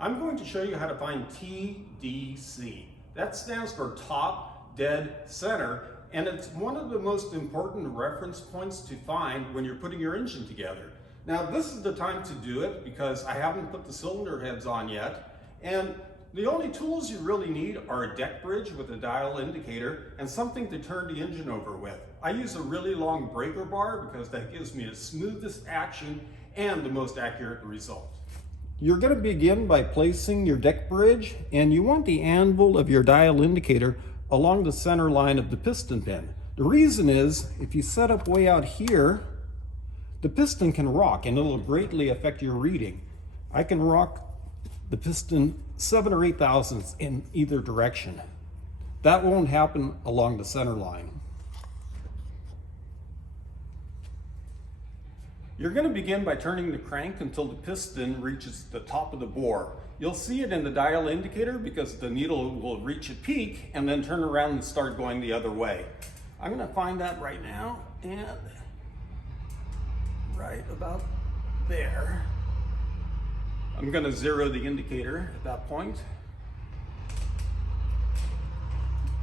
I'm going to show you how to find TDC. That stands for Top Dead Center, and it's one of the most important reference points to find when you're putting your engine together. Now, this is the time to do it because I haven't put the cylinder heads on yet, and the only tools you really need are a deck bridge with a dial indicator and something to turn the engine over with. I use a really long breaker bar because that gives me the smoothest action and the most accurate result. You're going to begin by placing your deck bridge, and you want the anvil of your dial indicator along the center line of the piston pin. The reason is, if you set up way out here, the piston can rock and it'll greatly affect your reading. I can rock the piston 7 or 8 thousandths in either direction. That won't happen along the center line. You're going to begin by turning the crank until the piston reaches the top of the bore. You'll see it in the dial indicator because the needle will reach a peak and then turn around and start going the other way. I'm going to find that right now, and right about there. I'm going to zero the indicator at that point.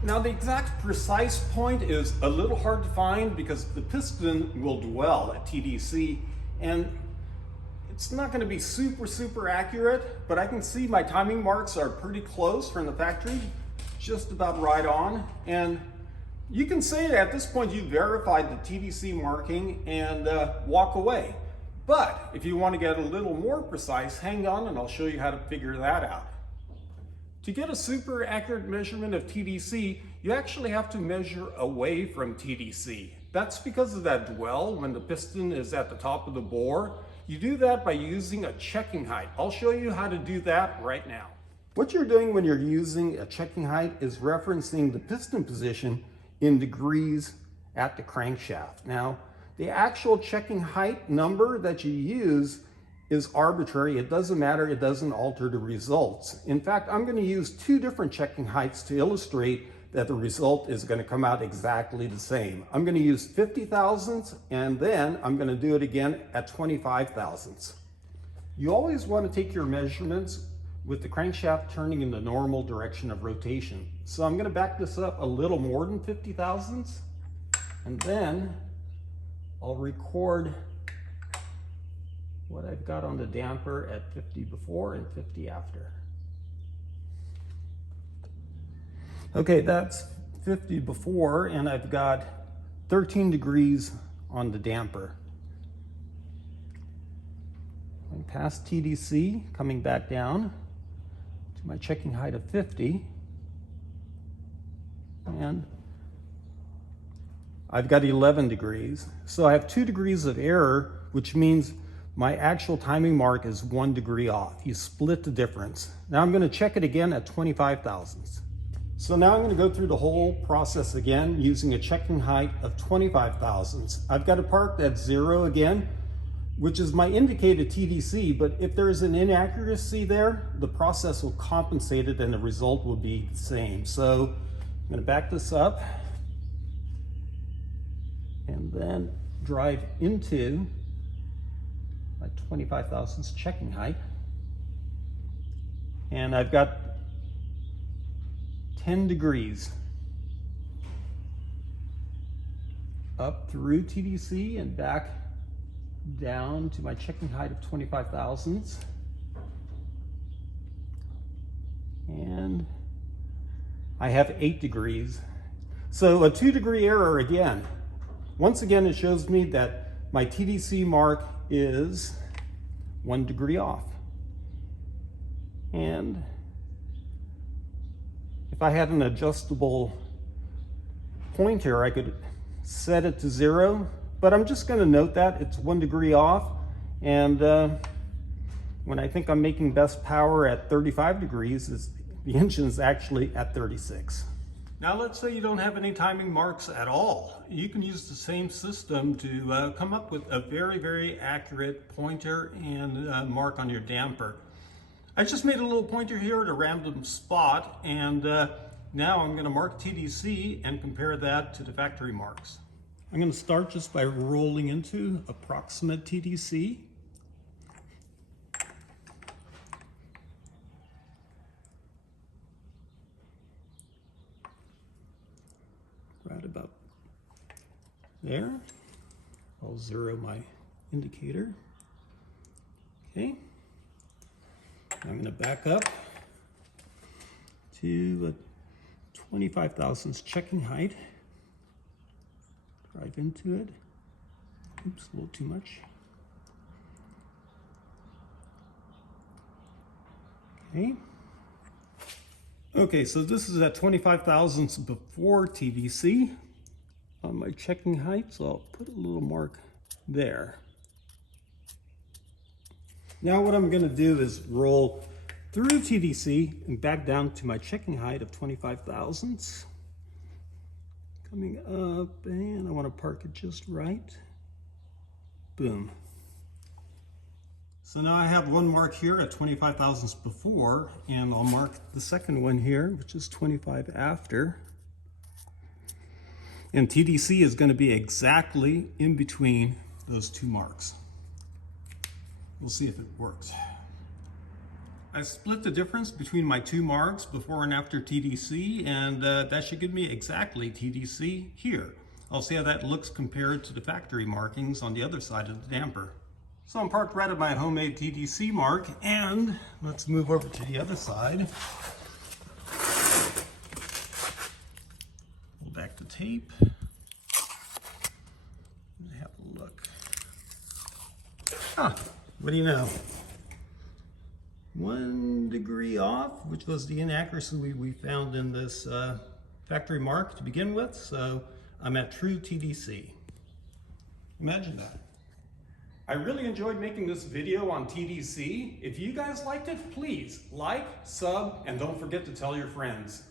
Now, the exact precise point is a little hard to find because the piston will dwell at TDC, and it's not going to be super accurate, but I can see my timing marks are pretty close from the factory, just about right on. And you can say at this point you verified the TDC marking and walk away. But if you want to get a little more precise, hang on and I'll show you how to figure that out. To get a super accurate measurement of TDC, you actually have to measure away from TDC. That's because of that dwell when the piston is at the top of the bore. You do that by using a checking height. I'll show you how to do that right now. What you're doing when you're using a checking height is referencing the piston position in degrees at the crankshaft. Now, the actual checking height number that you use is arbitrary. It doesn't matter. It doesn't alter the results. In fact, I'm going to use 2 different checking heights to illustrate that the result is going to come out exactly the same. I'm going to use 50 thousandths, and then I'm going to do it again at 25 thousandths. You always want to take your measurements with the crankshaft turning in the normal direction of rotation. So I'm going to back this up a little more than 50 thousandths, and then I'll record what I've got on the damper at 50 before and 50 after. Okay, that's 50 before, and I've got 13 degrees on the damper. I'm past TDC, coming back down to my checking height of 50, and I've got 11 degrees. So I have 2 degrees of error, which means my actual timing mark is 1 degree off. You split the difference. Now I'm going to check it again at 25 thousandths. So now I'm going to go through the whole process again using a checking height of 25 thousandths. I've got it parked at 0 again, which is my indicated TDC, but if there's an inaccuracy there, the process will compensate it and the result will be the same. So I'm going to back this up and then drive into my 25 thousandths checking height. And I've got 10 degrees up through TDC and back down to my checking height of 25 thousandths. And I have 8 degrees. So a 2 degree error again. Once again, it shows me that my TDC mark is 1 degree off. And if I had an adjustable pointer, I could set it to 0, but I'm just going to note that it's 1 degree off. And when I think I'm making best power at 35 degrees, the engine is actually at 36. Now, let's say you don't have any timing marks at all. You can use the same system to come up with a very accurate pointer and mark on your damper. I just made a little pointer here at a random spot, and now I'm going to mark TDC and compare that to the factory marks. I'm going to start just by rolling into approximate TDC. about there. I'll zero my indicator. Okay. I'm going to back up to a 25 thousandths checking height. Drive into it. Oops, a little too much. Okay. Okay, so this is at 25 thousandths before TDC on my checking height, so I'll put a little mark there. Now what I'm going to do is roll through TDC and back down to my checking height of 25 thousandths. Coming up, and I want to park it just right. Boom. So now I have one mark here at 25 thousandths before, and I'll mark the second one here, which is 25 after. And TDC is going to be exactly in between those two marks. We'll see if it works. I split the difference between my two marks before and after TDC, and that should give me exactly TDC here. I'll see how that looks compared to the factory markings on the other side of the damper. So I'm parked right at my homemade TDC mark, and let's move over to the other side. Pull back the tape. Have a look. What do you know? 1 degree off, which was the inaccuracy we found in this factory mark to begin with. So I'm at true TDC. Imagine that. I really enjoyed making this video on TDC. If you guys liked it, please like, sub, and don't forget to tell your friends.